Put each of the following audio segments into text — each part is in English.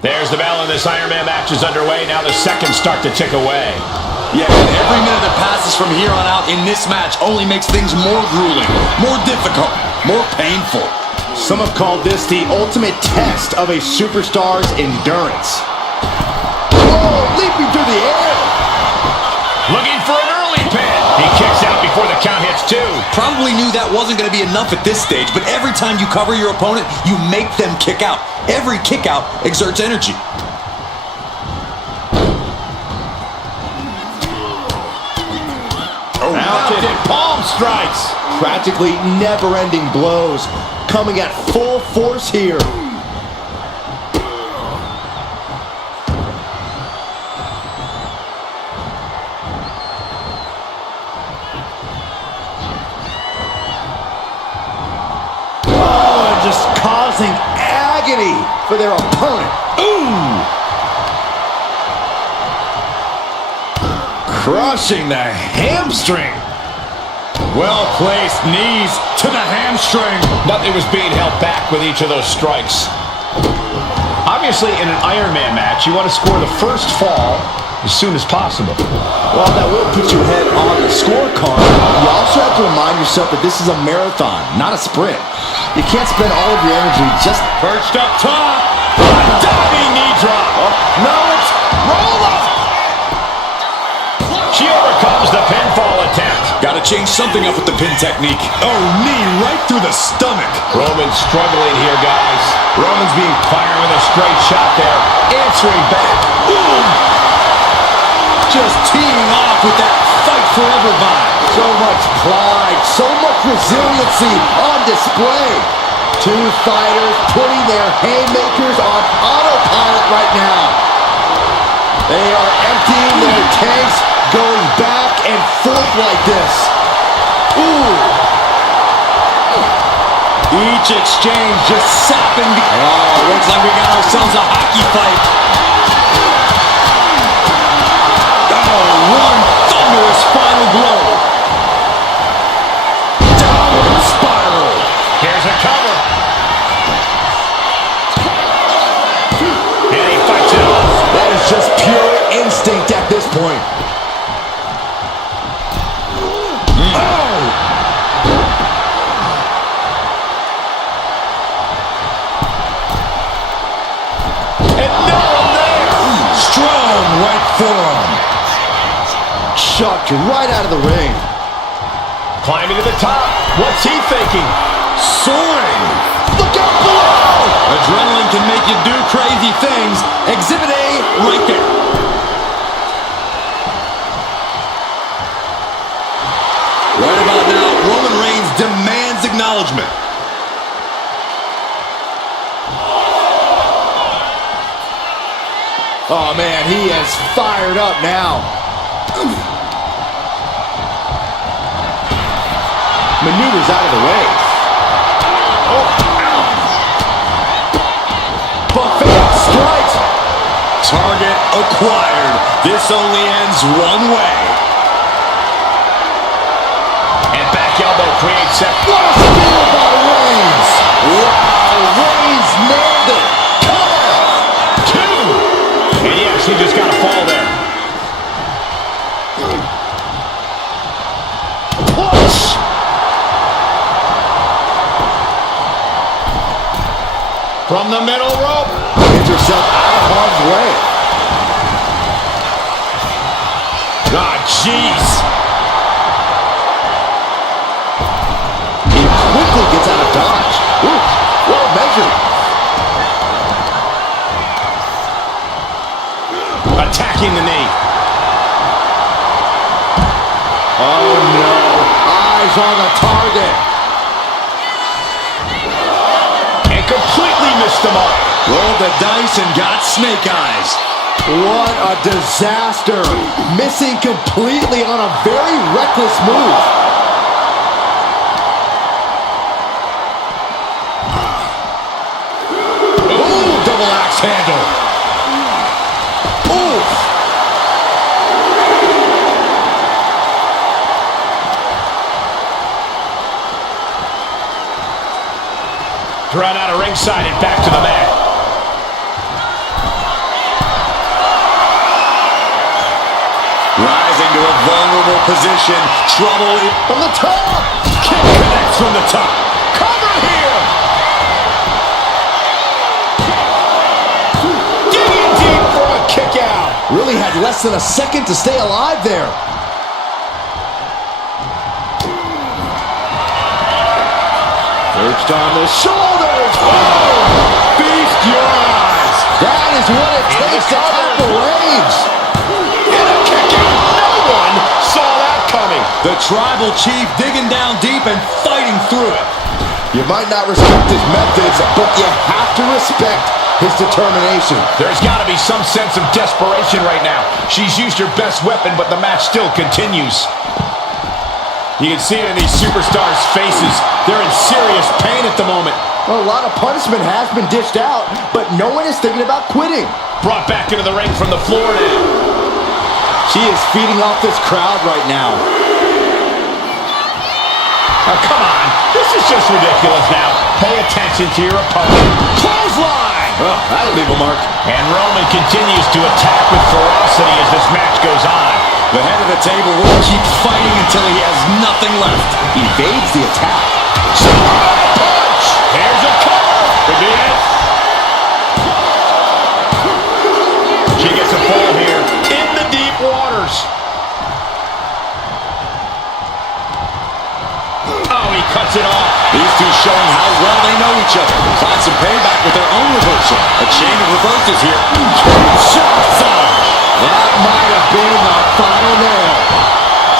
There's the bell, and this Iron Man match is underway. Now the seconds start to tick away. Yeah, and every minute that passes from here on out in this match only makes things more grueling, more difficult, more painful. Some have called this the ultimate test of a superstar's endurance. Whoa, leaping through the air. Looking for an early pin. He kicks out before the count hits 2. Probably knew that wasn't going to be enough at this stage, but every time you cover your opponent, you make them kick out. Every kick out exerts energy. Mounted palm strikes. Practically never-ending blows coming at full force here. Oh, just causing agony for their opponent. Ooh! Crushing the hamstring. Well-placed knees to the hamstring. Nothing was being held back with each of those strikes. Obviously, in an Iron Man match, you want to score the first fall as soon as possible. While that will put you ahead on the scorecard, you also have to remind yourself that this is a marathon, not a sprint. You can't spend all of your energy just Perched up top. Diving knee drop. Oh, no, it's roll up. She overcomes the pinfall attempt. Got to change something up with the pin technique. Oh, knee right through the stomach. Roman's struggling here, guys. Roman's being fired with a straight shot there. Answering back. Boom! Just teeing off with that fight forever vibe. So much pride, so much resiliency on display. Two fighters putting their haymakers on autopilot right now. They are emptying their tanks, going back and forth like this. Ooh. Each exchange just sapping the... Oh, looks like we got ourselves a hockey fight. Oh, one thunderous final blow. Downward spiral. Here's a cover. And he fights it off. That is just pure instinct at this point. Forearm. Chucked right out of the ring. Climbing to the top. What's he thinking? Soaring. Look out below! Adrenaline can make you do crazy things. Exhibit A right there. Right about now, Roman Reigns demands acknowledgement. Oh, man, he is fired up now. Maneuvers out of the way. Oh, ow. Buffet strikes. Target acquired. This only ends one way. And back elbow creates that. What a steal by Reigns. Wow, Reigns nailed it. And yes, he just got a fall there. Push! From the middle rope. Gets herself out of harm's way. Ah, jeez. He quickly gets out of dodge. Ooh, well measured. Attacking the knee. Oh no, eyes on the target. And completely missed the mark. Rolled the dice and got snake eyes. What a disaster. Missing completely on a very reckless move. Ooh, double axe handle. Drawn out of ringside and back to the mat. Rising to a vulnerable position. Trouble From the top. kick connects from the top. Cover here. Digging deep for a kick out. Really had less than a second to stay alive there. Perched on the shoulders. Oh! Feast your eyes. That is what it takes to tackle Reigns. And a kick out. No one saw that coming. The tribal chief digging down deep and fighting through it. You might not respect his methods, but you have to respect his determination. There's got to be some sense of desperation right now. She's used her best weapon, but the match still continues. You can see it in these superstars' faces. They're in serious pain at the moment. Well, a lot of punishment has been dished out, but no one is thinking about quitting. Brought back into the ring from the floor now. She is feeding off this crowd right now. Oh, come on. This is just ridiculous now. Pay attention to your opponent. Clothesline! Oh, that'll leave a mark. And Roman continues to attack with ferocity as this match goes on. The head of the table will keep fighting until he has nothing left. Evades the attack. Superman punch! Here's a cover! Could be it. She gets a fall here in the deep waters. Oh, he cuts it off. These two showing how well they know each other. Find some payback with their own reversal. A chain of reversals here. Shot. That might have been the final nail.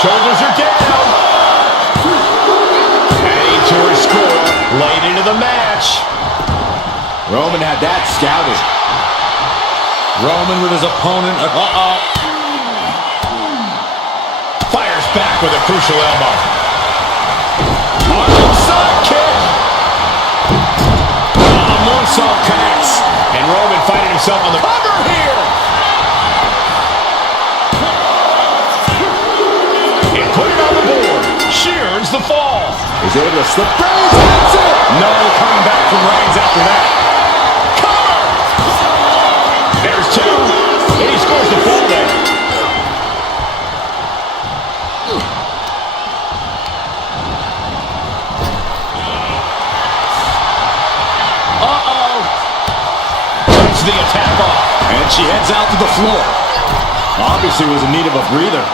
Shoulders are down. Adding to her score. Late into the match. Roman had that scouted. Roman with his opponent. Fires back with a crucial elbow. Armside kick. Moonsault connects. And Roman finding himself on the cover here. And put it on the board. She earns the fall. He's able to slip. Reigns hits it. No coming back from Reigns after that. Cover. There's two. And he scores the fall there. Cuts the attack off. And she heads out to the floor. Obviously was in need of a breather.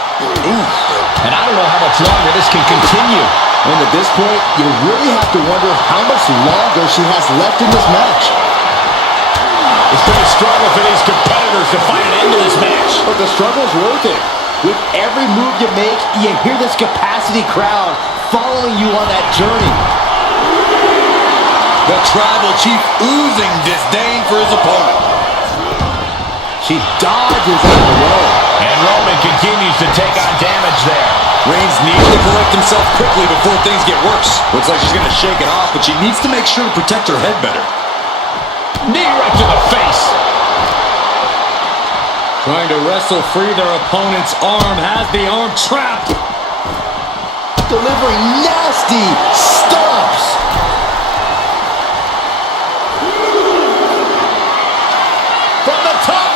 And I don't know how much longer this can continue. And at this point, you really have to wonder how much longer she has left in this match. It's been a struggle for these competitors to find an end to this match. But the struggle's worth it. With every move you make, you hear this capacity crowd following you on that journey. The tribal chief oozing disdain for his opponent. She dodges out of the way. And Roman continues to take on damage there. Reigns needs to correct himself quickly before things get worse. Looks like she's going to shake it off, but she needs to make sure to protect her head better. Knee right to the face. Trying to wrestle free their opponent's arm, has the arm trapped. Delivering nasty stomps. From the top.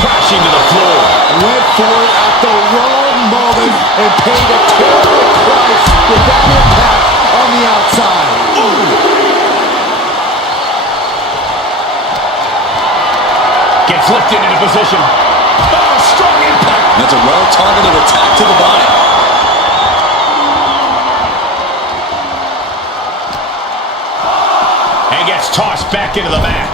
Crashing to the floor. Went for it at the wrong moment and paid a terrible price with that impact on the outside. Gets lifted into position. Oh, strong impact. That's a well-targeted attack to the body. And gets tossed back into the mat.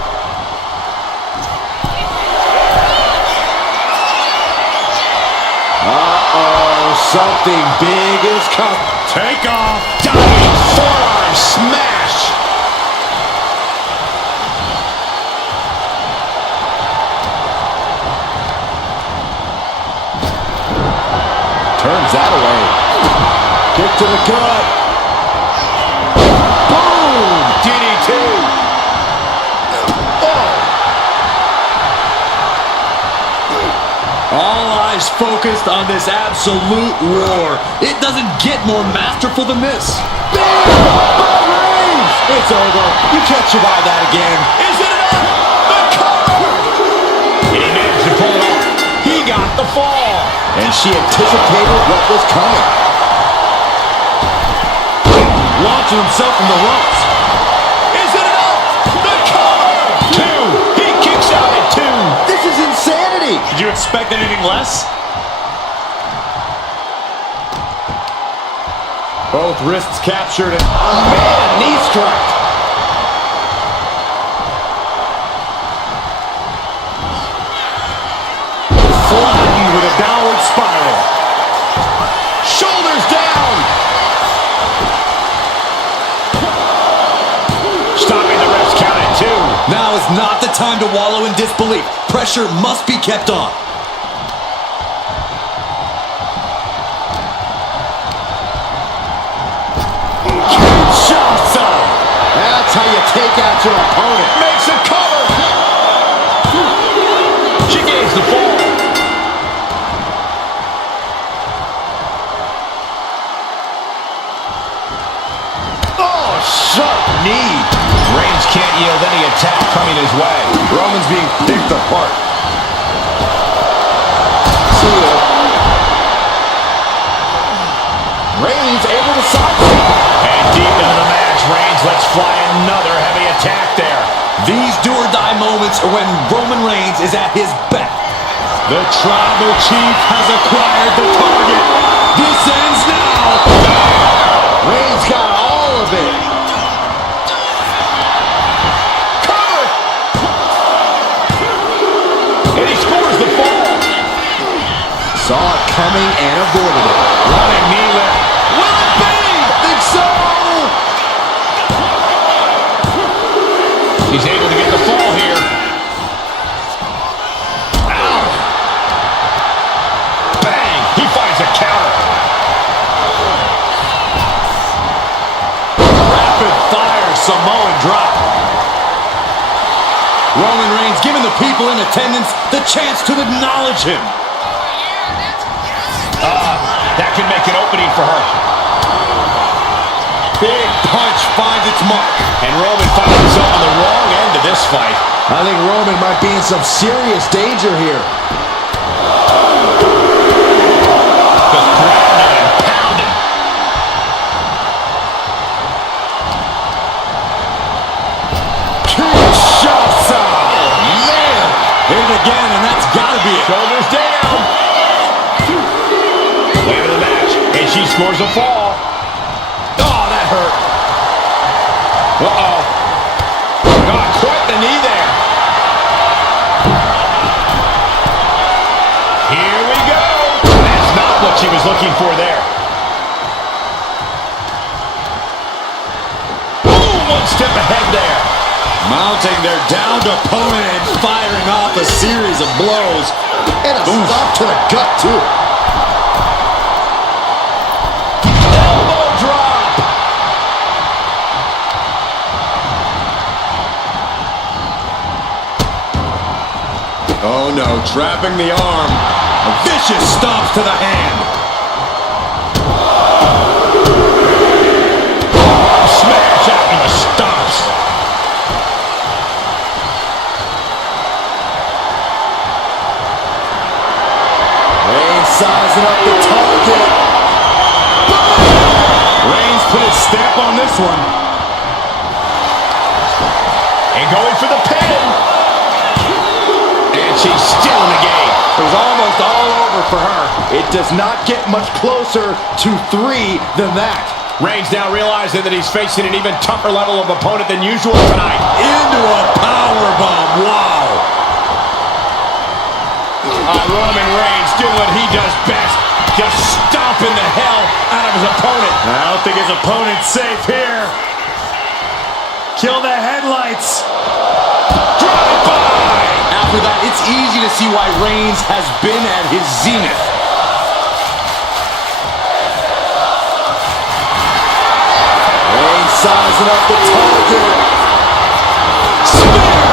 Something big is coming. Take off. Diving forearm smash. Turns that away. Kick to the gut. Boom! DDT. All eyes focused on this absolute war. It doesn't get more masterful than this. Reigns! It's over. You can't survive that again. Is it enough? The cover. And he managed to pull it off. He got the fall. And she anticipated what was coming. Launching himself from the ropes. Is it enough? The cover! 2. He kicks out at 2. This is insanity. Did you expect anything less? Both wrists captured. And Man, knee strike. flattened with a downward spiral. Shoulders down. Stopping the ref's count at 2. Now is not the time to wallow in disbelief. Pressure must be kept on. That's how you take out your opponent. Makes a cover. She gains the fall. Oh, sharp knee. Reigns can't yield any attack coming his way. Roman's being picked apart. See ya. Reigns able to sidestep. And deep into the match, Reigns lets fly another heavy attack there. These do-or-die moments are when Roman Reigns is at his best. The Tribal Chief has acquired the target. This ends now. Reigns got all of it. Cover! And he scores the fall. Saw it coming and avoided it. Running knee lift. Will it be? I think so. He's able to get the fall here. Ow! Bang! He finds a counter. Rapid fire Samoan drop. Roman Reigns giving the people in attendance the chance to acknowledge him. That can make an opening for her. Big punch finds its mark. And Roman finds himself on the wrong end of this fight. I think Roman might be in some serious danger here. Just grounded and pounded. Kinshasa! Man! Hit it again, and that's got to be it. Shoulders down. Way to the match. And she scores a fall. Oh, that hurt. Uh-oh. Got quite the knee there. Here we go. That's not what she was looking for there. Ooh, one step ahead there. Mounting their downed opponent and firing off a series of blows. And a stop to the gut, too. Elbow drop. Oh no, trapping the arm. A vicious stomp to the hand. Smash after the stomps. Reigns sizing up the target. Reigns put his stamp on this one. And going for the pin. And she's still in the game. It was almost all over for her. It does not get much closer to 3 than that. Reigns now realizing that he's facing an even tougher level of opponent than usual tonight. Into a powerbomb. Wow. Roman Reigns doing what he does best. Just stomping the hell out of his opponent. I don't think his opponent's safe here. Kill the headlights. Drive-by. After that, it's easy to see why Reigns has been at his zenith. Reigns sizing up the target. Spear!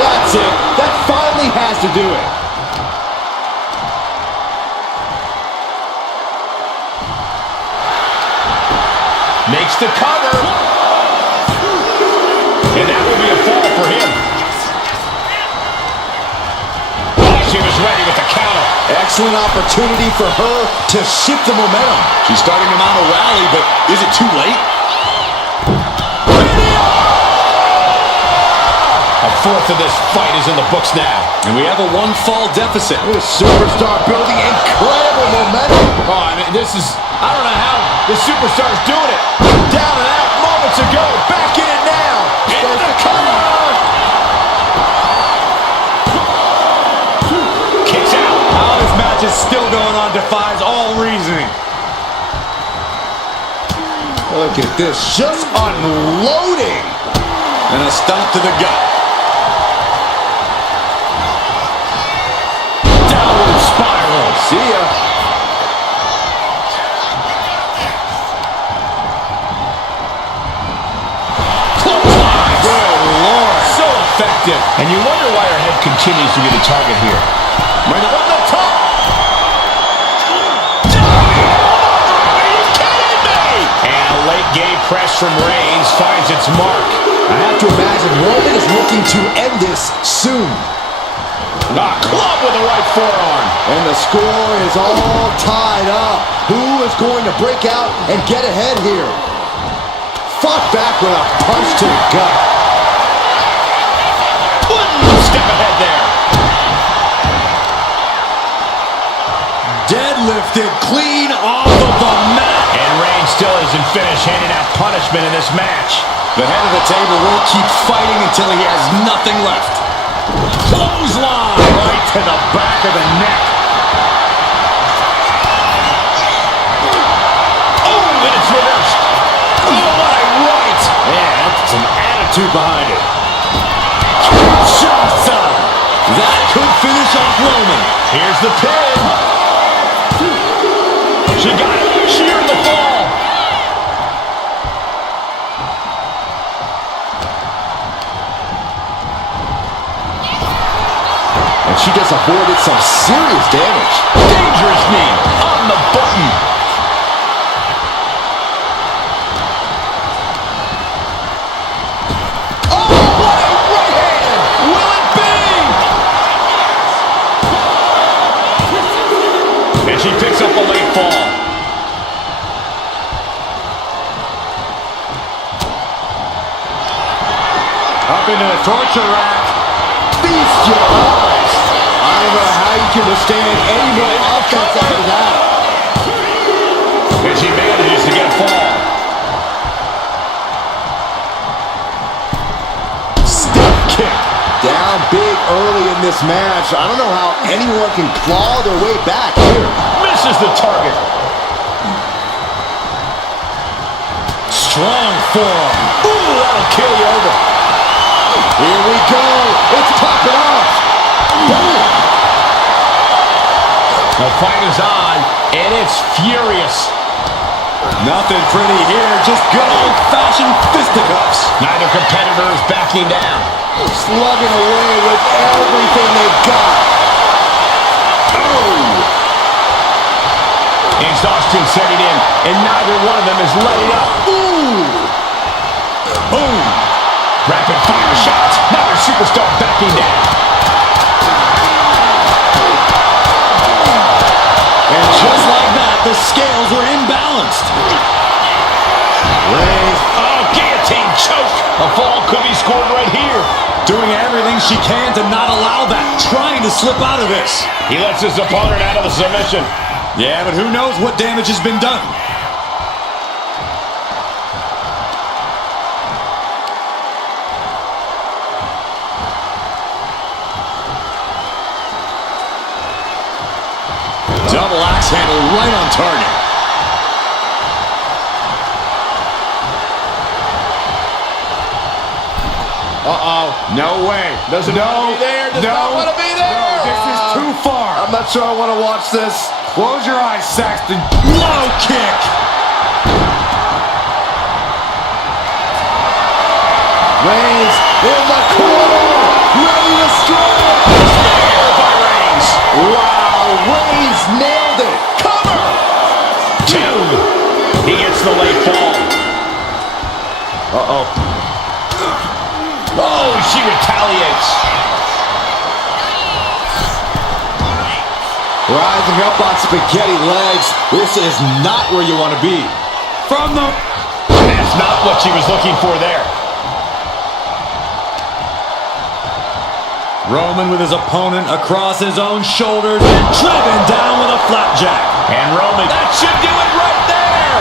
That's it. That finally has to do it. Makes the cover. And that will be a fall for him. Oh, she was ready with the counter. excellent opportunity for her to shift the momentum. She's starting to mount a rally, but is it too late? A fourth of this fight is in the books now. And we have a one-fall deficit. This superstar building incredible momentum. Oh, I mean, I don't know how the superstar's doing it. Down and out moments ago. Back in it now. Into the cover. Kicks out. How this match is still going on defies all reasoning. Look at this, just unloading. And a stomp to the gut. Downward spiral. See ya. Clothesline. Good Lord. So effective. And you wonder why her head continues to be the target here. Right up the top. And a late game press from Reigns finds its mark. I have to imagine Roman is looking to end this soon. A club with the right forearm. And the score is all tied up. Who is going to break out and get ahead here? Fought back with a punch to the gut. One step ahead there. Deadlifted clean off of the mat. And Reigns still isn't finished handing out punishment in this match. The head of the table will keep fighting until he has nothing left. Clothesline right to the back of the neck. Oh, and it's reversed. Oh, my right. Man, that's some attitude behind it. Kinshasa. That could finish off Roman. Here's the pin. She got it. She earned the fall. And she just avoided some serious damage. Dangerous knee on the button. Oh, what a right hand. Will it be? And she picks up a late fall. Up into the torture rack. Feast your eyes. I don't know how you can withstand any more offense after that. And she manages to get a fall. Step kick. Down big early in this match. I don't know how anyone can claw their way back here. Misses the target. Strong forearm. Ooh, that'll kill you over. Here we go. It's popping off. Boom. The fight is on, and it's furious. Nothing pretty here, just good old-fashioned fisticuffs. Neither competitor is backing down. Slugging away with everything they've got. Oh! Exhaustion setting in, and neither one of them is letting up. Ooh! Boom! Rapid fire shots. Neither superstar backing down. And just like that, the scales were imbalanced. Reigns. Oh, guillotine choke. A fall could be scored right here. Doing everything she can to not allow that. Trying to slip out of this. He lets his opponent out of the submission. Yeah, but who knows what damage has been done. Double axe handle right on target. Uh-oh. No way. Doesn't want to be there. Does not want to be there. No, this is too far. I'm not sure I want to watch this. Close your eyes, Saxton. Low kick. Reigns in the corner. Ready to strike. Snare by Reigns. Wow, Reigns nailed it. Cover. 2. He gets the late fall. Uh-oh. Oh, she retaliates. Rising up on spaghetti legs. This is not where you want to be. From the... That's not what she was looking for there. Roman with his opponent across his own shoulders and driven down with a flapjack. And Roman, that should do it right there.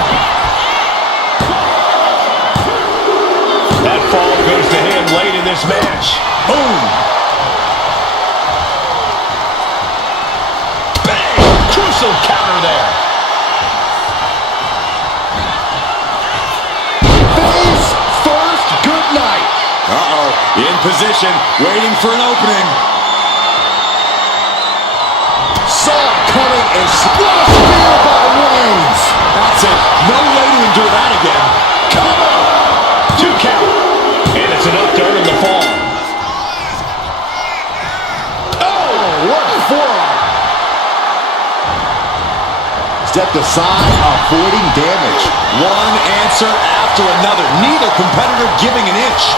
That fall goes to him late in this match. Boom. Bang! Crucial counter there. Face first, good night. Uh-oh, in position, waiting for an opening. Saw it coming and what a spear by Reigns. That's it. No way to endure that again. Come on! 2 count. And it's enough to earn him the fall. Oh, what a forearm. Stepped aside, avoiding damage. One answer after another. Neither competitor giving an inch.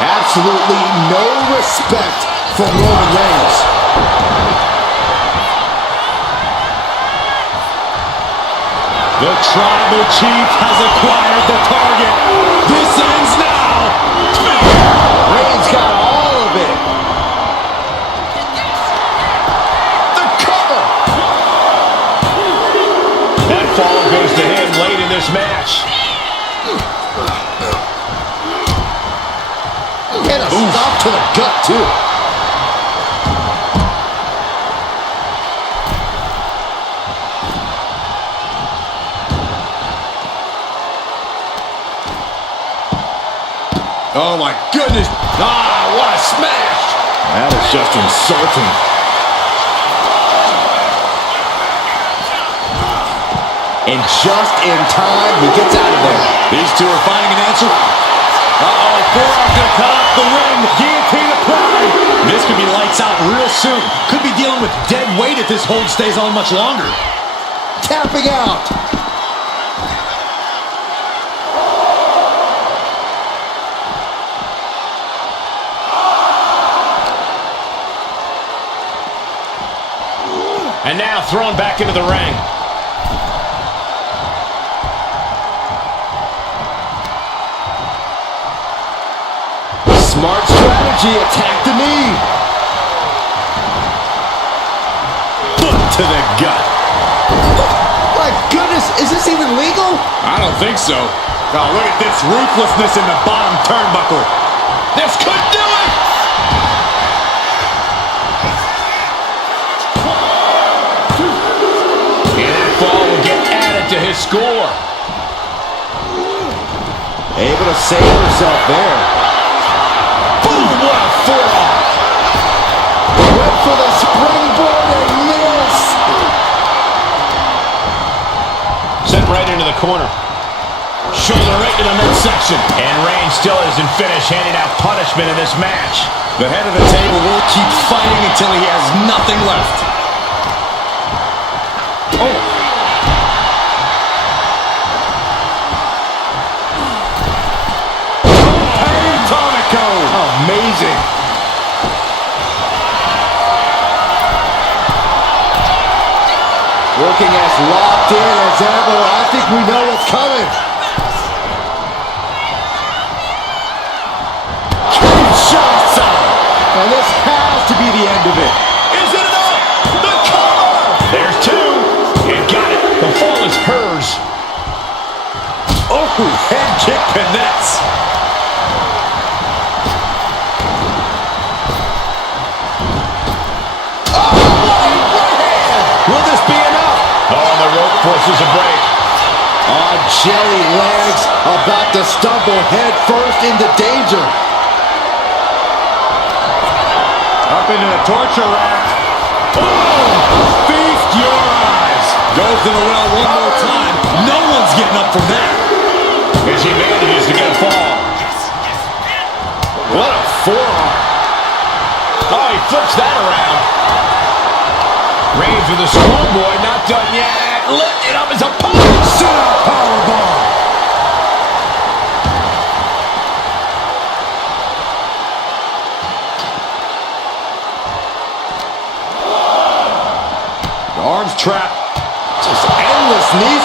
Absolutely no respect from Roman Reigns. The tribal chief has acquired the target. This ends now. Reigns got all of it. The cover. That fall goes to him late in this match. And a stop to the gut, too. Oh my goodness. Ah, what a smash. That is just insulting. And just in time, he gets out of there. These two are finding an answer. Uh-oh, forearm gonna cut off the ring. Guillotine applied. This could be lights out real soon. Could be dealing with dead weight if this hold stays on much longer. Tapping out. And now thrown back into the ring. Smart strategy, attack the knee. Foot to the gut. My goodness, is this even legal? I don't think so. Oh, look at this ruthlessness in the bottom turnbuckle. This could do it. And that fall will get added to his score. Able to save herself there. Boom, what a forearm. Went for the springboard and missed. Sent right into the corner. Shoulder right to the midsection. And Reigns still isn't finished handing out punishment in this match. The head of the table will keep fighting until he has nothing left. Oh. Amazing. Looking as locked in as ever. I think we know what's coming. Kinshasa. And this has to be the end of it. Is it enough? The cover! There's 2. And got it. The fall is hers. Oh, head kick connects. Will this be enough? Oh, and the rope forces a break. On jelly legs, about to stumble head first into danger. Up into the torture rack. Oh, feast your eyes. Goes to the well one more time. No one's getting up from that. As he manages to get a fall. What a forearm. Oh, he flips that around. Reigns with a schoolboy, not done yet. Lifted up his opponent. Sit-out powerbomb.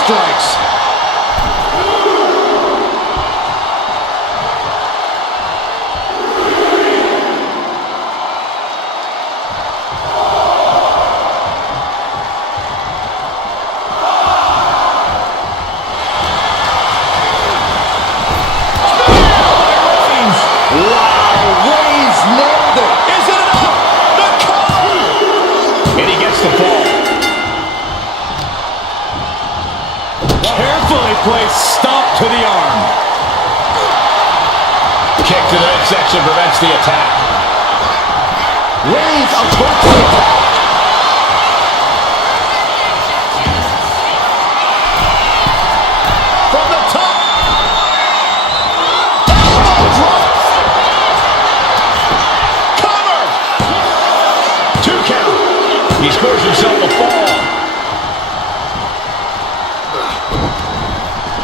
strikes. Placed stomp to the arm. Kick to the midsection prevents the attack. Reigns averts the attack. From the top. Elbow drop. Cover. 2 count. He scores himself a fall.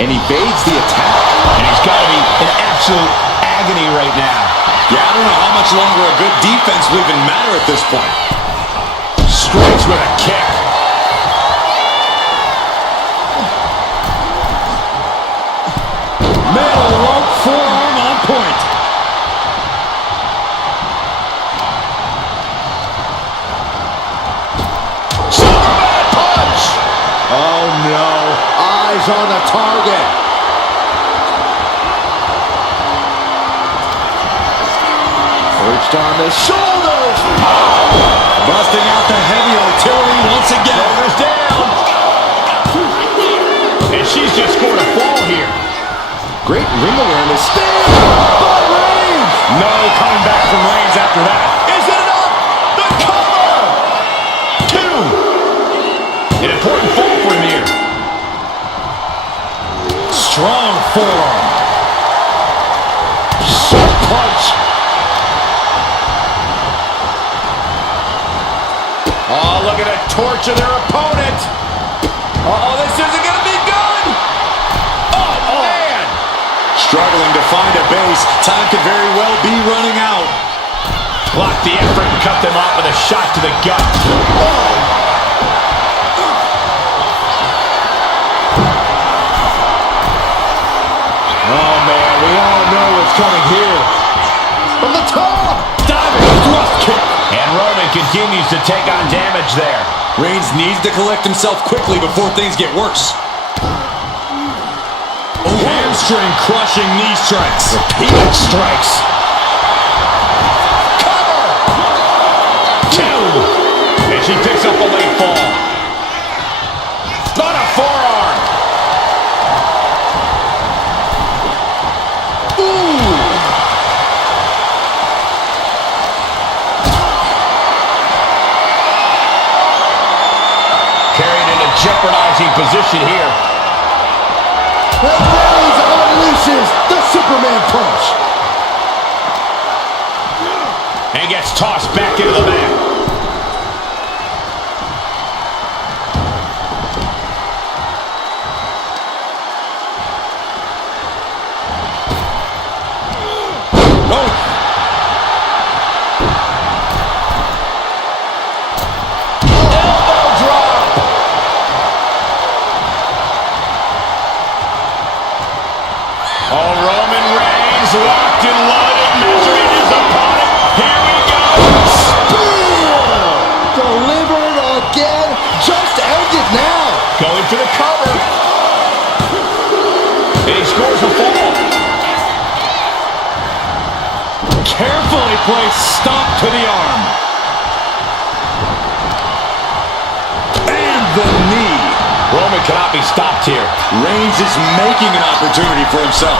And evades the attack. And he's got to be in absolute agony right now. Yeah, I don't know how much longer a good defense will even matter at this point. Strikes with a kick. Metal rope forearm on point. Superman punch. Oh no. Eyes on the target. Perched on the shoulders. Busting out the heavy artillery once again. Shoulders down. And she's just scored a fall here. Great ring awareness. Stand by Reigns. No coming back from Reigns after that. Is it enough? The cover. 2. An important fall for him here. Strong forearm. Short punch. Oh, look at that torture their opponent. Oh, this isn't going to be good. Oh, man. Struggling to find a base. Time could very well be running out. Blocked the effort and cut them off with a shot to the gut. Oh. Oh, man, we all know what's coming here. From the top. Diving thrust kick. And Roman continues to take on damage there. Reigns needs to collect himself quickly before things get worse. Oh, hamstring crushing knee strikes. Repeated strikes. Cover. 2. And she picks up a late fall. On a forearm. Jeopardizing position here. And Reigns unleashes the Superman punch. And gets tossed back into the mat. Locked and loaded, measuring his opponent. Here we go. Spear! Delivered again. Just ended now. Going for the cover. And he scores a fall. Carefully placed stomp to the arm. And the knee. Roman cannot be stopped here. Reigns is making an opportunity for himself.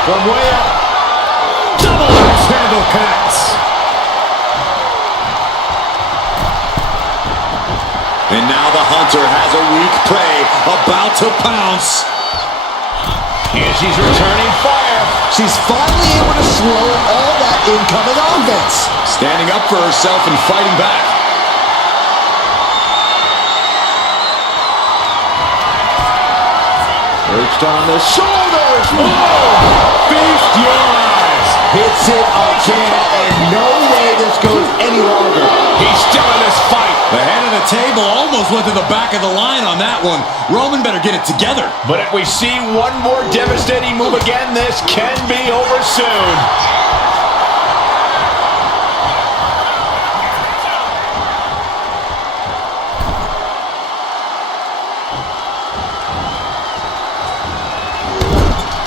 From way up. Double axe handle connects. And now the hunter has a weak prey about to pounce. And she's returning fire. She's finally able to slow all that incoming offense. Standing up for herself and fighting back. Perched on the shoulders. Oh! Feast your eyes. hits it again, and no way this goes any longer. He's still in this fight. The head of the table almost went to the back of the line on that one. Roman better get it together. But if we see one more devastating move again, this can be over soon.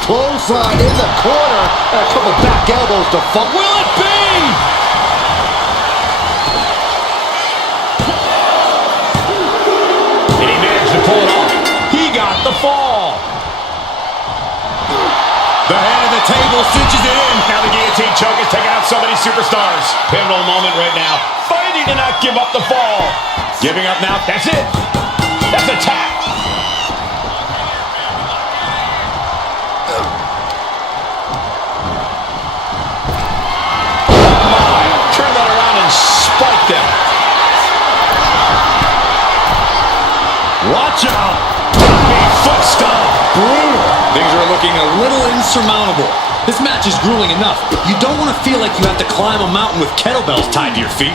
Clothesline in the corner, and a couple back elbows to fall. Will it be? And he managed to pull it off. He got the fall. The head of the table cinches it in. Now the guillotine choke is taking out so many superstars. Pivotal moment right now. Fighting to not give up the fall. Giving up now. That's it. That's a tap. Turn that around and spike them. Watch out. Foot stomp. Brutal. Things are looking a little insurmountable. This match is grueling enough. You don't want to feel like you have to climb a mountain with kettlebells tied to your feet.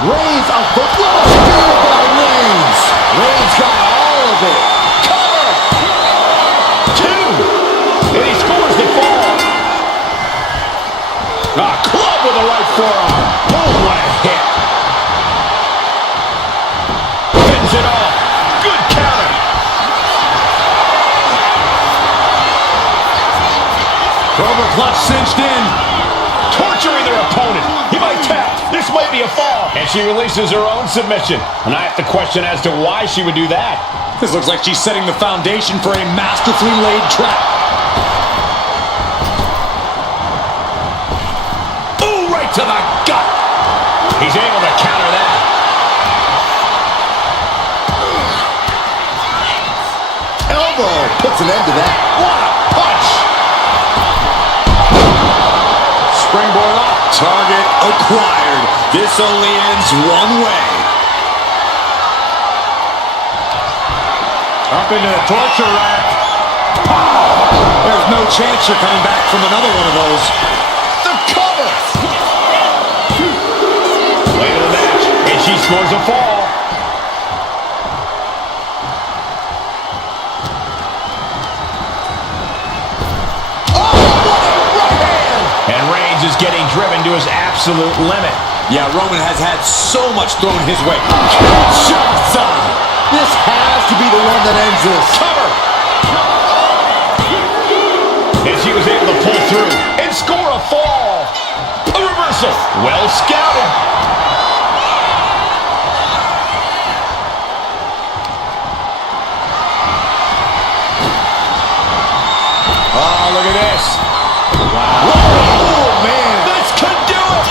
Reigns a foot spear by Reigns. Reigns got all of it. Cover. Two. And he scores the fall. A club with a right forearm. Oh, what a hit. Finish it off. Good counter. Cobra clutch cinched in. Torturing their opponent. He might tap. This might be a fall. And she releases her own submission. And I have to question as to why she would do that. This looks like she's setting the foundation for a masterfully laid trap. Ooh, right to the gut. He's able to counter that. Elbow puts an end to that. What a punch. Springboard up. Target acquired. This only ends one way. Up into the torture rack. There's no chance you're coming back from another one of those. The cover. Late in the match, and she scores a fall. And Reigns is getting driven to his absolute limit. Yeah, Roman has had so much thrown his way. This has to be the one that ends this. Cover. And she was able to pull through and score a fall. A reversal. Well scouted. Oh, look at this. Wow. Oh, man. This could do it.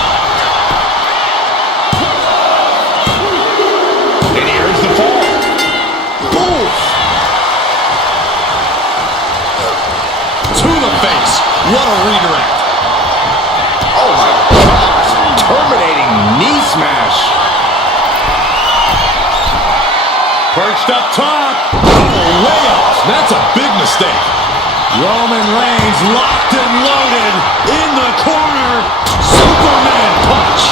And here's the fall. Oof. To the face. What a redirect. Oh, my gosh. Terminating knee smash. Perched up top. Oh, layup. That's a big mistake. Roman Reigns locked and loaded in the corner. Superman punch.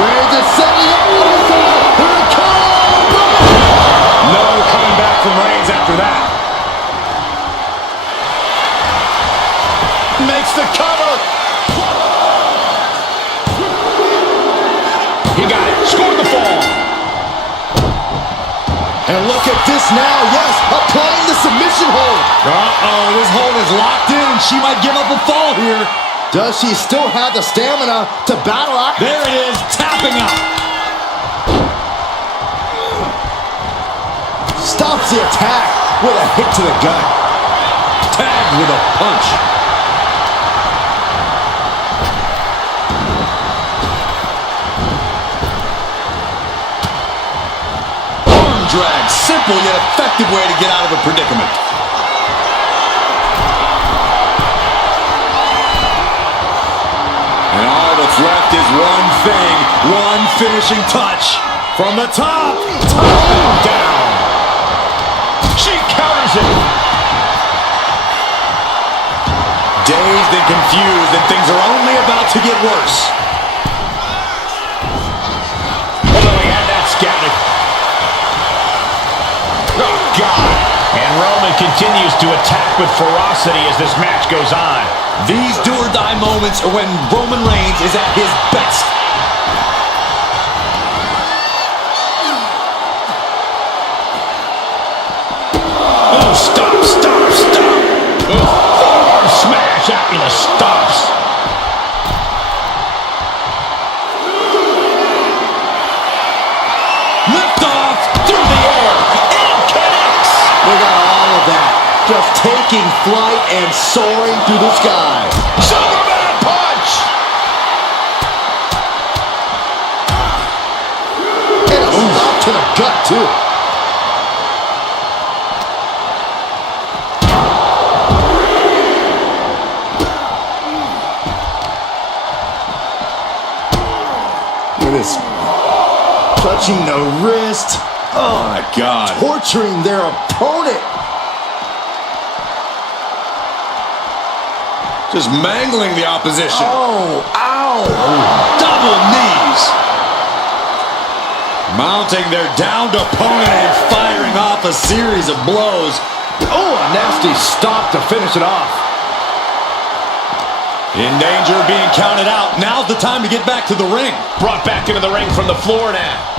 Reigns is setting up. Here it comes. No coming back from Reigns after that. Makes the cover. He got it. Scored the fall. And look at this now. Yes, applying the submission hold. Uh-oh, this hold is locked in. She might give up a fall here. Does she still have the stamina to battle out? There it is, tapping out. Stops the attack with a hit to the gut. Tagged with a punch. drag. Simple yet effective way to get out of a predicament. And all that's left is one thing, one finishing touch. From the top, Down. She counters it. dazed and confused, and things are only about to get worse. Although he had that scouted. Oh, God. And Roman continues to attack with ferocity as this match goes on. These do-or-die moments are when Roman Reigns is at his best. Oh, stop, stop, stop. Oh, forearm smash after the stops. Lift off through the air. And connects. We got all of that. Just taking flight and soaring through the sky. Superman punch. And a shot to the gut, too. Look at this. Touching the wrist. Oh, my God. Torturing their opponent. Just mangling the opposition. Oh, ow. Double knees. Mounting their downed opponent and firing off a series of blows. Oh, a nasty stop to finish it off. In danger of being counted out. Now's the time to get back to the ring. Brought back into the ring from the floor now.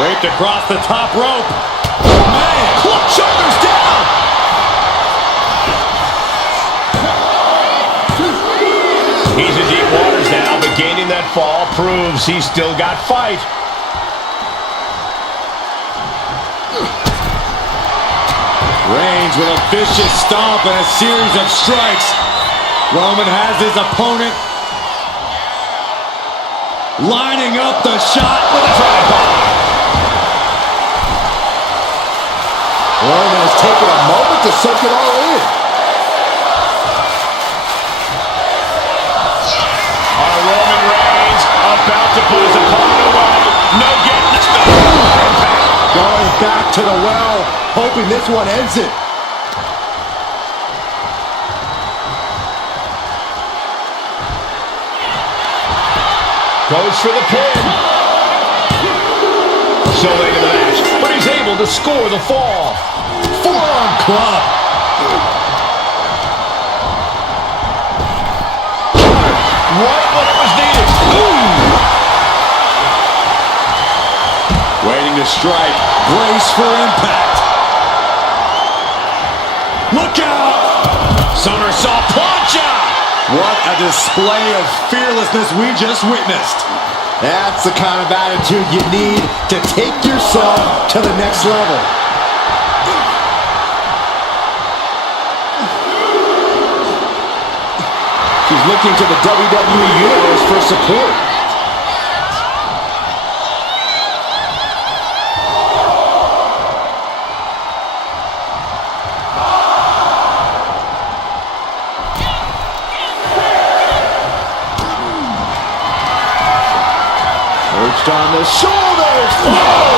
Draped across the top rope. Man, Club shoulders down. He's in deep waters now, but gaining that fall proves he's still got fight. Reigns with a vicious stomp and a series of strikes. Roman has his opponent lining up the shot with a tripod. Roman has taken a moment to soak it all in. Roman Reigns about to put his opponent away. No getting this. Going back to the well, hoping this one ends it. Goes for the pin. So late in the match, but he's able to score the fall. Forearm club. Right when it was needed. Ooh. Waiting to strike. Brace for impact. Look out! Somersault plancha. What a display of fearlessness we just witnessed. That's the kind of attitude you need to take yourself to the next level. She's looking to the WWE Universe for support. Perched on the shoulders. Whoa!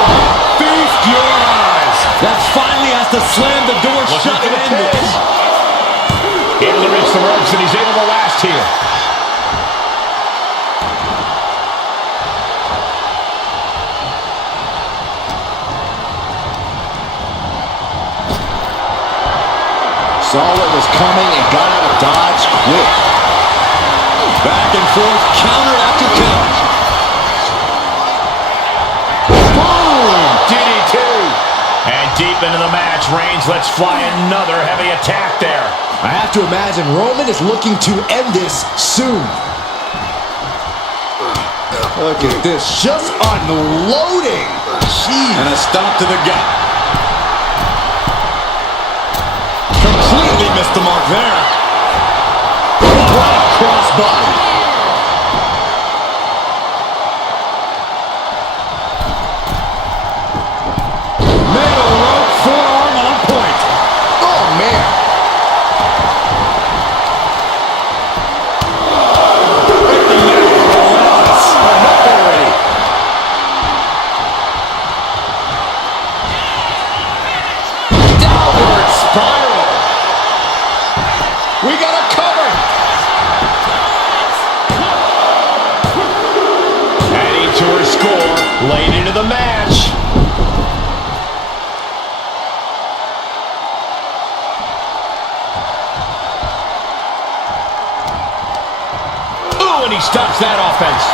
Feast your eyes. That finally has to slam the door shut and end this. Able to reach the ropes, and he's able to last here. Saw what was coming and got out of dodge quick. Back and forth, counter after counter. Boom! DDT. And deep into the match, Reigns lets fly another heavy attack there. I have to imagine Roman is looking to end this soon. Look at this, just unloading. Jeez. And a stomp to the gut. Complete We got a cover. Adding to her score, late into the match. Ooh, and he stops that offense.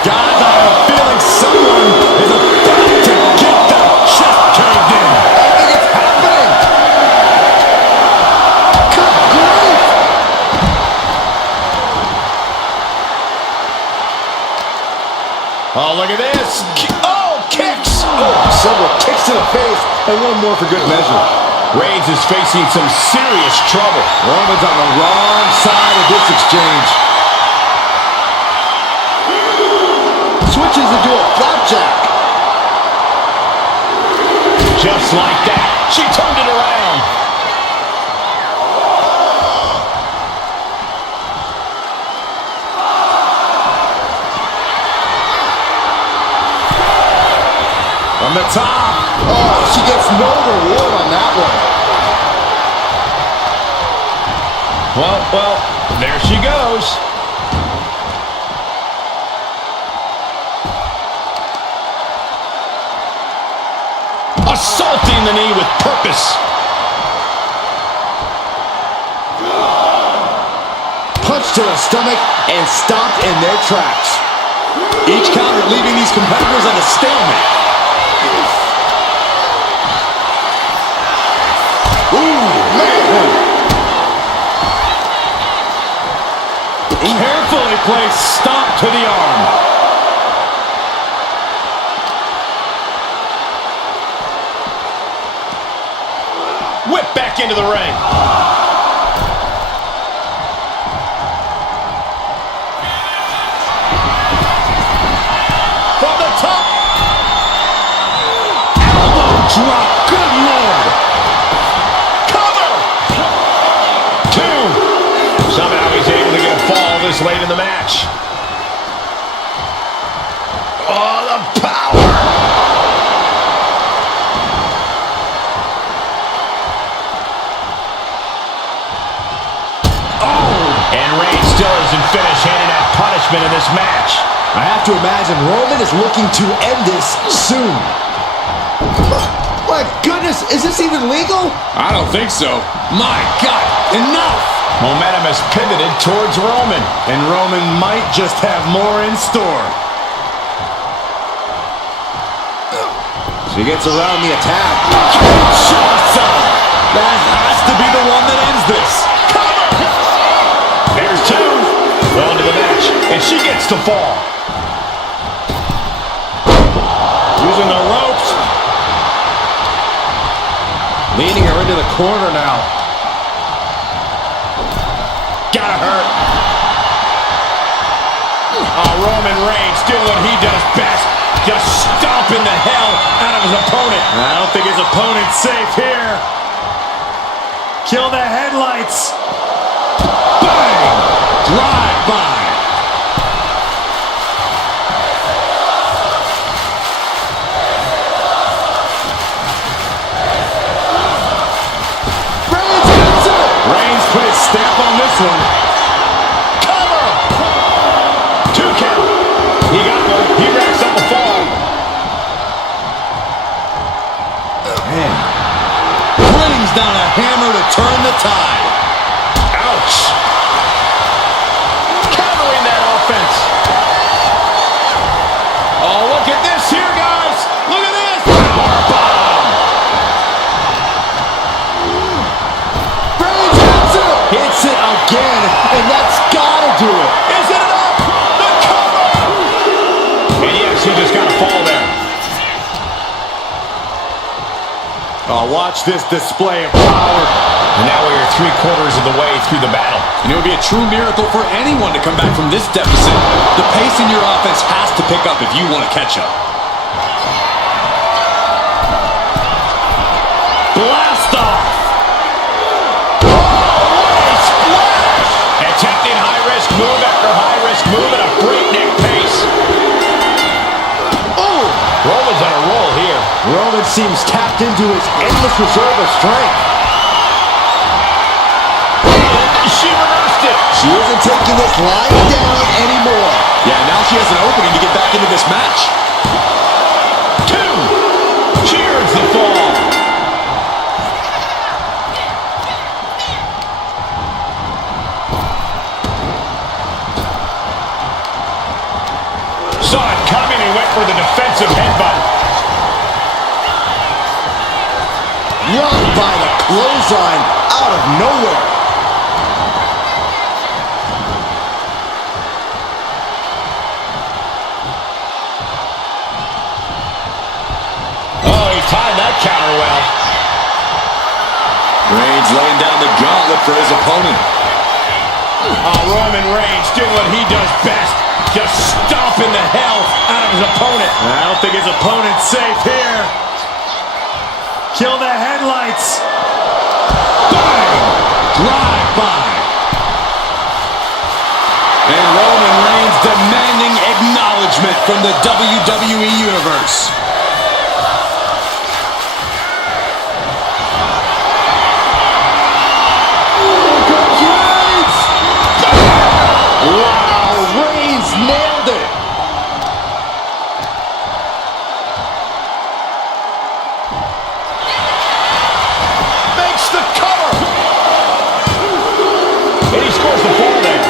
Guys, I have a feeling someone is about to get their chest caved in. I think it's happening. Good grief. Oh, look at this. Oh, kicks. Oh, several kicks to the face, and one more for good measure. Reigns is facing some serious trouble. Roman's on the wrong side of this exchange. Switches into a flapjack. Just like that, she turned it around. From the top. Oh, she gets no reward on that one. Well, there she goes. Assaulting the knee with purpose. Punch to the stomach and stopped in their tracks. Each counter leaving these competitors at a stalemate. Ooh, man. Carefully placed stomp to the arm. Whip back into the ring. From the top. Elbow drop. Good Lord. Cover. 2. Somehow he's able to get a fall this late in the match. Oh, the power. And Reigns still isn't finished handing out punishment in this match. I have to imagine Roman is looking to end this soon. My goodness, is this even legal? I don't think so. My God, enough! Momentum has pivoted towards Roman. And Roman might just have more in store. She gets around the attack. That has to be the one that ends this. There's 2. Well into the match. And she gets to fall. Using the ropes. Leading her into the corner now. Gotta hurt. Oh, Roman Reigns doing what he does best. Just stomping the hell out of his opponent. I don't think his opponent's safe here. Kill the headlights. Bang! Drive by. Reigns put his stamp on this one. Cover! 2 count. He got one. He racks up a fall. Man. Brings down a hammer to turn the tide. Ouch. Countering that offense. Oh, look at this here, guys. Look at this. Power bomb. Reigns hits it. Hits it again, and that's gotta do it. Is it enough? The cover. And yes, he just got a fall there. Oh, watch this display of power. And now we are 3/4 of the way through the battle. And it would be a true miracle for anyone to come back from this deficit. The pace in your offense has to pick up if you want to catch up. Blast off! Oh, what a splash! Attempting high-risk move after high-risk move at a breakneck pace. Oh! Roman's on a roll here. seems tapped into his endless reserve of strength. She reversed it. She isn't taking this lying down anymore. Yeah, now she has an opening to get back into this match. 2. Cheers the fall. Saw it coming and went for the defensive headbutt. Run by the clothesline out of nowhere. Oh, he timed that counter well. Reigns laying down the gauntlet for his opponent. Oh, Roman Reigns doing what he does best. Just stomping the hell out of his opponent. I don't think his opponent's safe here. Kill the headlights. Bang! Drive-by. And Roman Reigns demanding acknowledgement from the WWE Universe. Wow, Reigns nailed it. Makes the cover. And he scores the fall there.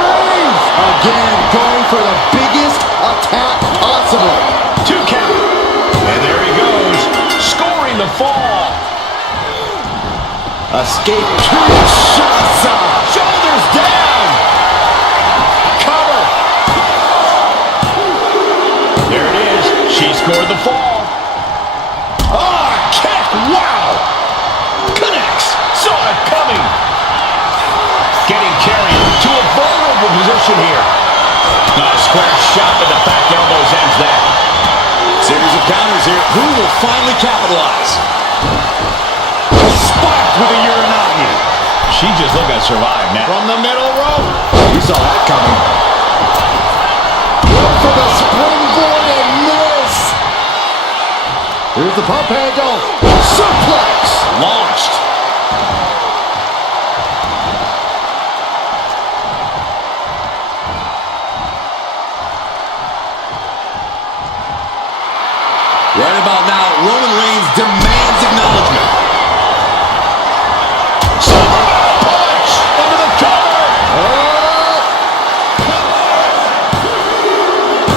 Reigns again going for the biggest attack possible. 2 count. And there he goes, scoring the fall. Escape Kinshasa. Shoulders down. Cover. There it is. She scored the fall. Ah, kick. Wow. Connects. Saw it coming. Getting carried to a vulnerable position here. Square shot with the back elbows ends that. Series of counters here. Who will finally capitalize? Spiked with a Uranagi. She just looking to survive now. From the middle rope. You saw that coming. Look for the springboard and miss. Here's the pump handle. Suplex. Launched. Right about now, Roman Reigns demands acknowledgement. Punch into the cover.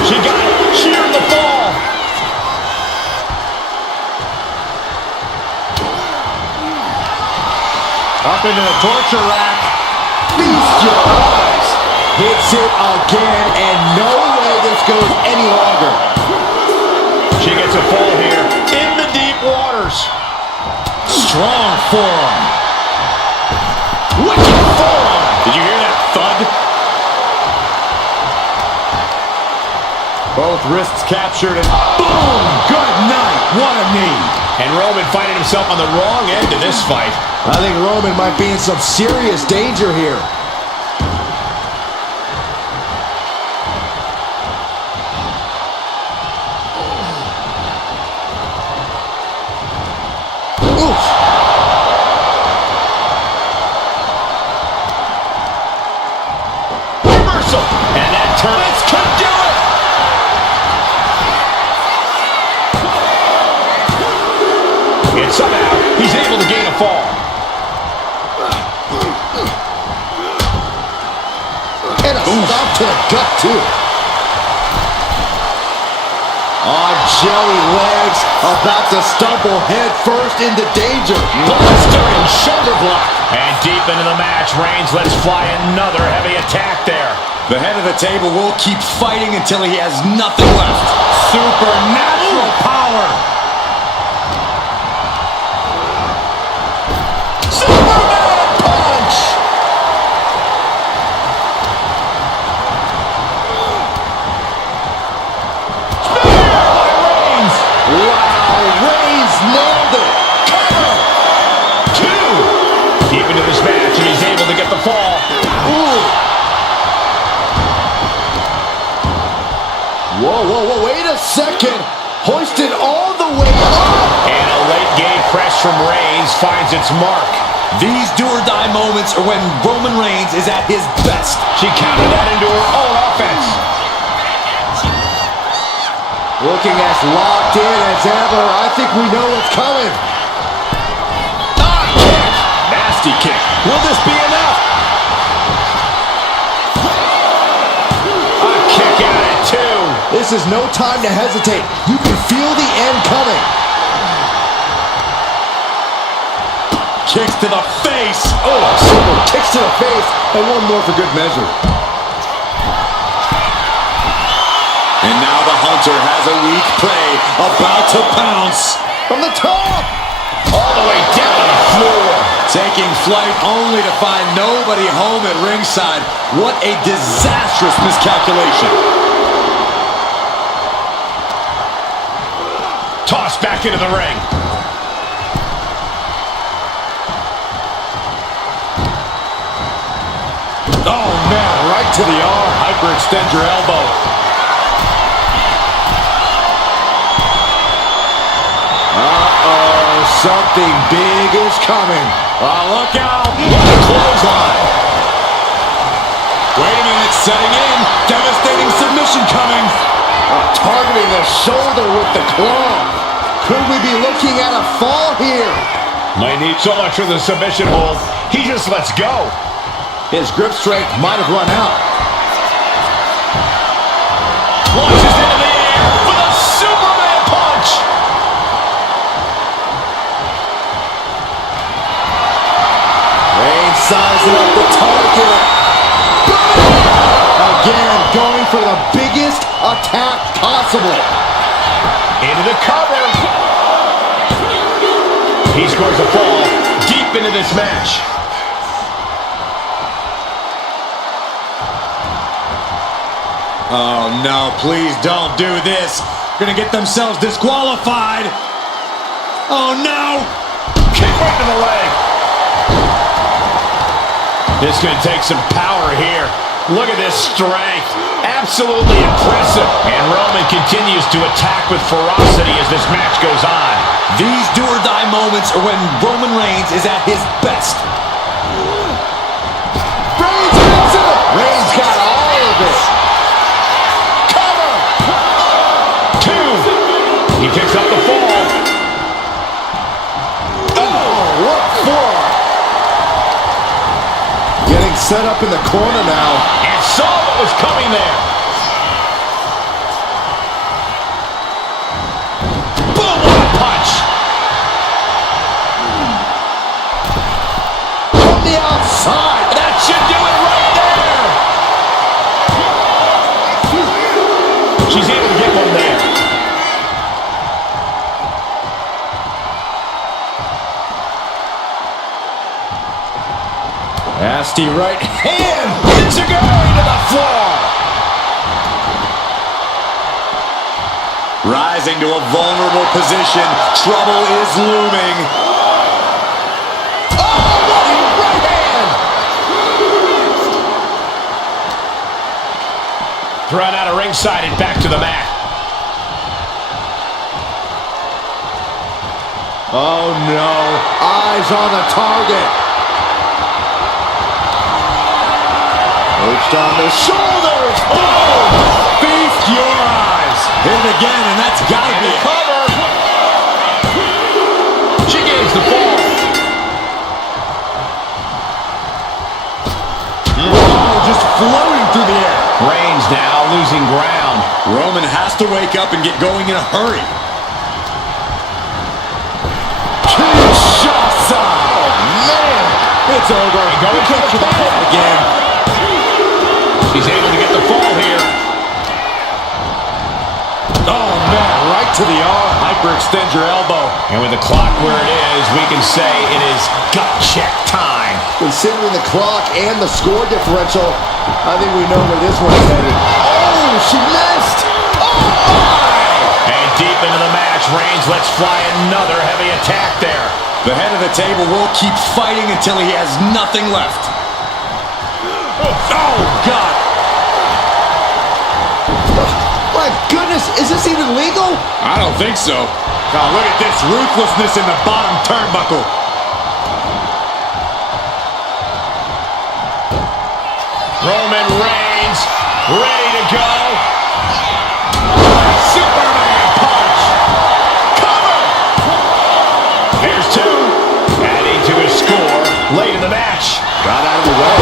She got it. Sheared the fall. Up into the torture rack. Feast your eyes. Hits it again, and no way this goes any longer. She gets a fall here in the deep waters. Strong forearm. Wicked forearm. Did you hear that thud? Both wrists captured and boom! Good night. What a knee. And Roman finding himself on the wrong end of this fight. I think Roman might be in some serious danger here. Oof. Reversal. And that turn. This could do it. And somehow he's able to gain a fall. And a stop to the gut, too. On jelly legs, about to stumble head first into danger. Blistering shoulder block. And deep into the match, Reigns lets fly another heavy attack there. The head of the table will keep fighting until he has nothing left. Supernatural power. Superman punch. Spear by Reigns. Wow, Reigns nailed it. Cover. 2. Deep into this match, and he's able to get the fall. Ooh. whoa, wait a second. Hoisted all the way up. And a late game press from Reigns finds its mark. These do-or-die moments are when Roman Reigns is at his best. She countered that into her own offense. Looking as locked in as ever. I think we know what's coming. Kick. Nasty kick. Will this be enough? A kick out at 2. This is no time to hesitate. You can feel the end coming. Kicks to the face. Oh, several kicks to the face, and one more for good measure. And now the Hunter has a weak prey about to pounce. From the top. All the way down to the floor. Taking flight only to find nobody home at ringside. What a disastrous miscalculation. Tossed back into the ring. Oh, man, right to the arm. Hyperextend your elbow. Uh-oh, something big is coming. Look out. What a clothesline. Wait a minute, setting in. Devastating submission coming. Targeting the shoulder with the claw. Could we be looking at a fall here? Might need so much for the submission hold. He just lets go. His grip strength might have run out. Launches into the air with a Superman punch. Reigns sizing up the target. Again, going for the biggest attack possible. Into the cover. He scores a fall deep into this match. Oh, no, please don't do this. Gonna get themselves disqualified. Oh, no. Kick right to the leg. This is going to take some power here. Look at this strength. Absolutely impressive. And Roman continues to attack with ferocity as this match goes on. These do-or-die moments are when Roman Reigns is at his best. Reigns gets it. Reigns got all of it. He picks up the fall. Oh, what for? Getting set up in the corner now. And saw what was coming there. Boom, what a punch. From the outside. That should do it right there. She's able to get one there. Nasty right hand. It's a going to the floor. Rising to a vulnerable position. Trouble is looming. Oh, running right hand. Thrown out of ringside and back to the mat. Oh, no. Eyes on the target. Perched on the shoulders. Oh! Feast your eyes. Hit it again, and that's got to be it. Cover. She gains the fall. Oh, just floating through the air. Reigns now losing ground. Roman has to wake up and get going in a hurry. Kinshasa. Oh, man. It's over. Going for the pin again. He's able to get the fall here. Oh, man, right to the arm. Hyperextend your elbow. And with the clock where it is, we can say it is gut check time. Considering the clock and the score differential, I think we know where this one's headed. Oh, she missed. Oh, my. And deep into the match, Reigns lets fly another heavy attack there. The head of the table will keep fighting until he has nothing left. Oh, God. My goodness, Is this even legal? I don't think so. God, look at this ruthlessness in the bottom turnbuckle. Roman Reigns, ready to go. Superman punch. Cover. Here's two. Adding to his score late in the match. Got out of the way.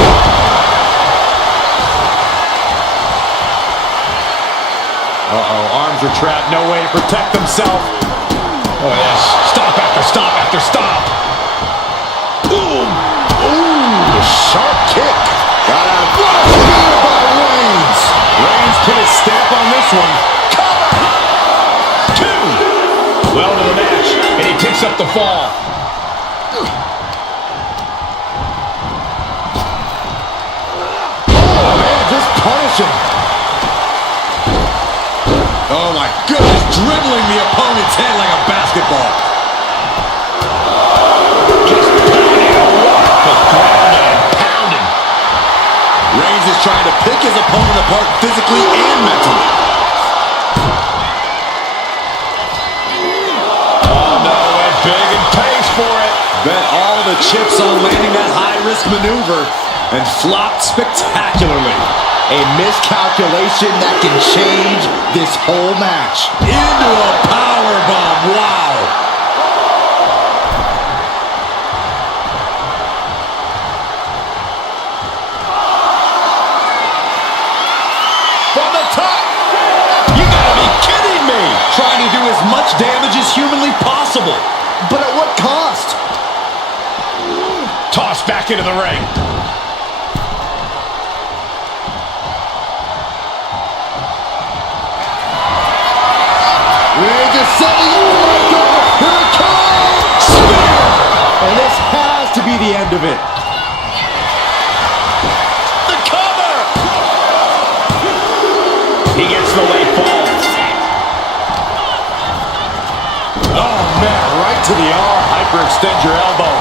Uh-oh, arms are trapped. No way to protect himself. Oh, yes. Stop after stop after stop. Boom. Ooh, sharp kick. Got out of the way by Reigns. Reigns put his stamp on this one. Cover. Two. Well into the match, and he picks up the fall. Oh, man, just punish him. Oh my goodness, dribbling the opponent's head like a basketball. Just pounding away. Just grounding and pounding. Reigns is trying to pick his opponent apart physically and mentally. Oh, no, went big and pays for it. Bet all the chips on landing that high-risk maneuver and flopped spectacularly. A miscalculation that can change this whole match. Into a powerbomb, wow. From the top. You gotta be kidding me. Trying to do as much damage as humanly possible. But at what cost? Tossed back into the ring. Reigns is setting up right there. Here it comes. Spear. And this has to be the end of it. The cover. He gets the late fall. Oh man, right to the arm. Hyperextend your elbow.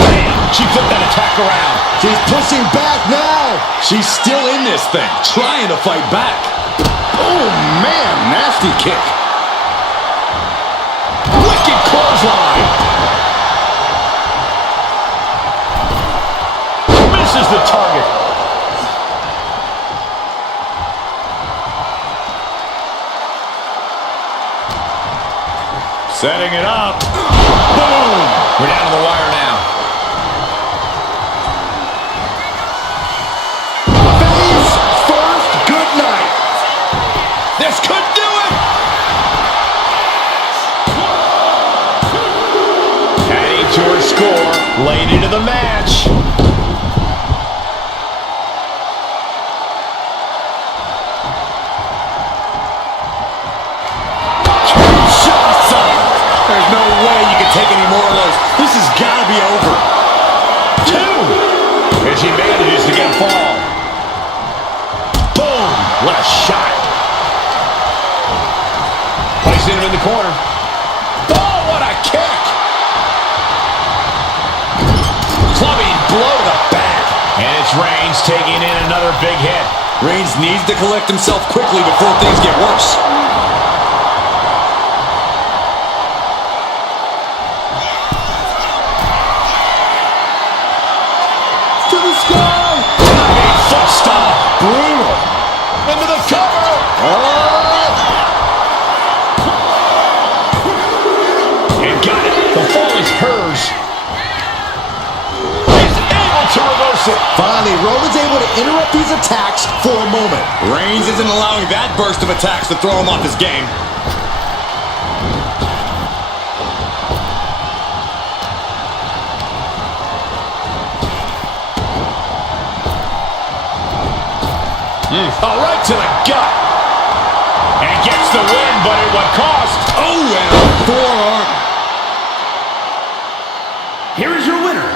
Bam. She flipped that attack around. She's pushing back now. She's still in this thing, trying to fight back. Oh, man, nasty kick. Wicked clothesline. Misses the target. Setting it up. Boom! We're down to the wire now. Face first, good night. This could do it. Adding to her score late into the match. There's no way you can take any more of those. This has got to be over. Two. And she manages to get a fall. Boom. What a shot. Placing him in the corner. Oh, what a kick. Clubbing blow to the back. And it's Reigns taking in another big hit. Reigns needs to collect himself quickly before things get worse. To the sky. Diving foot stomp. Brutal. Into the cover. And got it. The fall is hers. He's able to reverse it. Finally, Roman's able to interrupt these attacks for a moment. Reigns isn't allowing that burst of attacks to throw him off his game. Oh, right to the gut. And gets the win, but at what cost? Oh, and a forearm. Here is your winner,